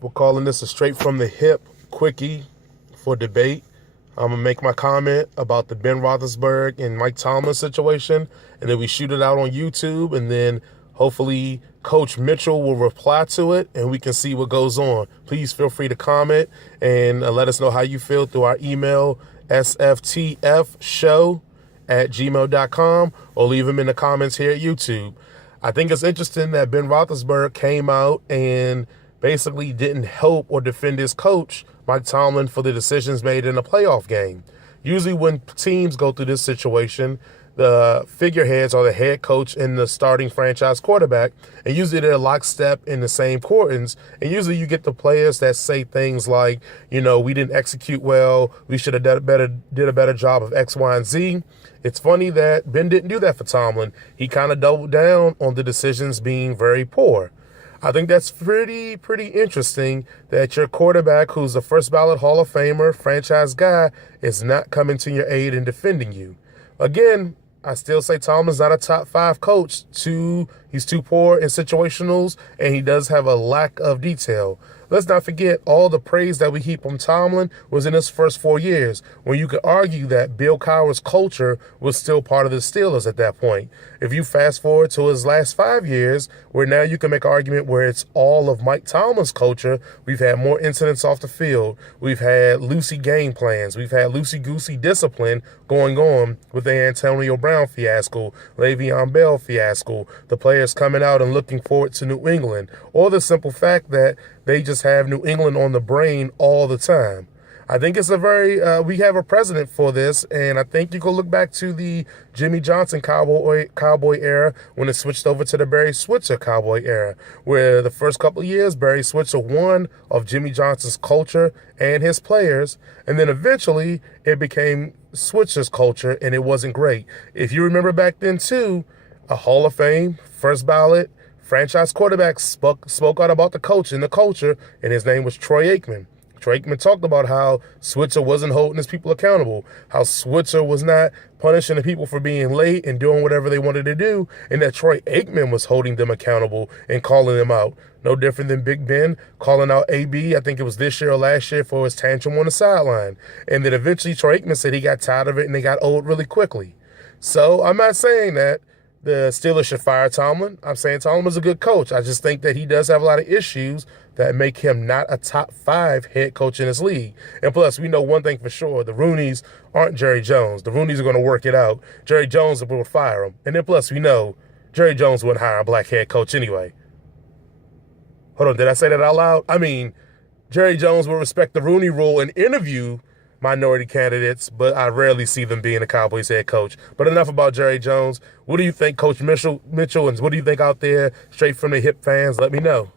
We're calling this a straight from the hip quickie for debate. I'm going to make my comment about the Ben Roethlisberger and Mike Tomlin situation, and then we shoot it out on YouTube, and then hopefully Coach Mitchell will reply to it, and we can see what goes on. Please feel free to comment and let us know how you feel through our email, sftfshow@gmail.com, or leave them in the comments here at YouTube. I think it's interesting that Ben Roethlisberger came out and basically didn't help or defend his coach, Mike Tomlin, for the decisions made in a playoff game. Usually when teams go through this situation, the figureheads are the head coach and the starting franchise quarterback, and usually they're lockstep in the same quarters. And usually you get the players that say things like, we didn't execute well, we should have did a better job of X, Y, and Z. It's funny that Ben didn't do that for Tomlin. He kind of doubled down on the decisions being very poor. I think that's pretty interesting that your quarterback, who's a first ballot Hall of Famer, franchise guy, is not coming to your aid and defending you. Again, I still say Tomlin's not a top 5 coach. He's too poor in situationals, and he does have a lack of detail. Let's not forget all the praise that we heap on Tomlin was in his first 4 years, when you could argue that Bill Cowher's culture was still part of the Steelers at that point. If you fast forward to his last 5 years, where now you can make an argument where it's all of Mike Tomlin's culture, we've had more incidents off the field. We've had loosey game plans. We've had loosey-goosey discipline going on with the Antonio Brown fiasco, Le'Veon Bell fiasco, the players coming out and looking forward to New England, or the simple fact that they just have New England on the brain all the time. I think it's we have a precedent for this, and I think you can look back to the Jimmy Johnson Cowboy era when it switched over to the Barry Switzer Cowboy era, where the first couple of years, Barry Switzer won of Jimmy Johnson's culture and his players, and then eventually it became Switzer's culture, and it wasn't great. If you remember back then, too, a Hall of Fame, first ballot, franchise quarterback spoke out about the coach and the culture, and his name was Troy Aikman. Troy Aikman talked about how Switzer wasn't holding his people accountable, how Switzer was not punishing the people for being late and doing whatever they wanted to do, and that Troy Aikman was holding them accountable and calling them out. No different than Big Ben calling out AB, I think it was this year or last year, for his tantrum on the sideline. And then eventually Troy Aikman said he got tired of it and they got old really quickly. So I'm not saying that the Steelers should fire Tomlin. I'm saying Tomlin was a good coach. I just think that he does have a lot of issues that make him not a top 5 head coach in this league. And plus, we know one thing for sure. The Rooneys aren't Jerry Jones. The Rooneys are going to work it out. Jerry Jones will fire him. And then plus, we know Jerry Jones wouldn't hire a black head coach anyway. Hold on, did I say that out loud? I mean, Jerry Jones will respect the Rooney Rule and interview minority candidates, but I rarely see them being a Cowboys head coach. But enough about Jerry Jones. What do you think, Coach Mitchell? And what do you think out there, straight from the hip fans? Let me know.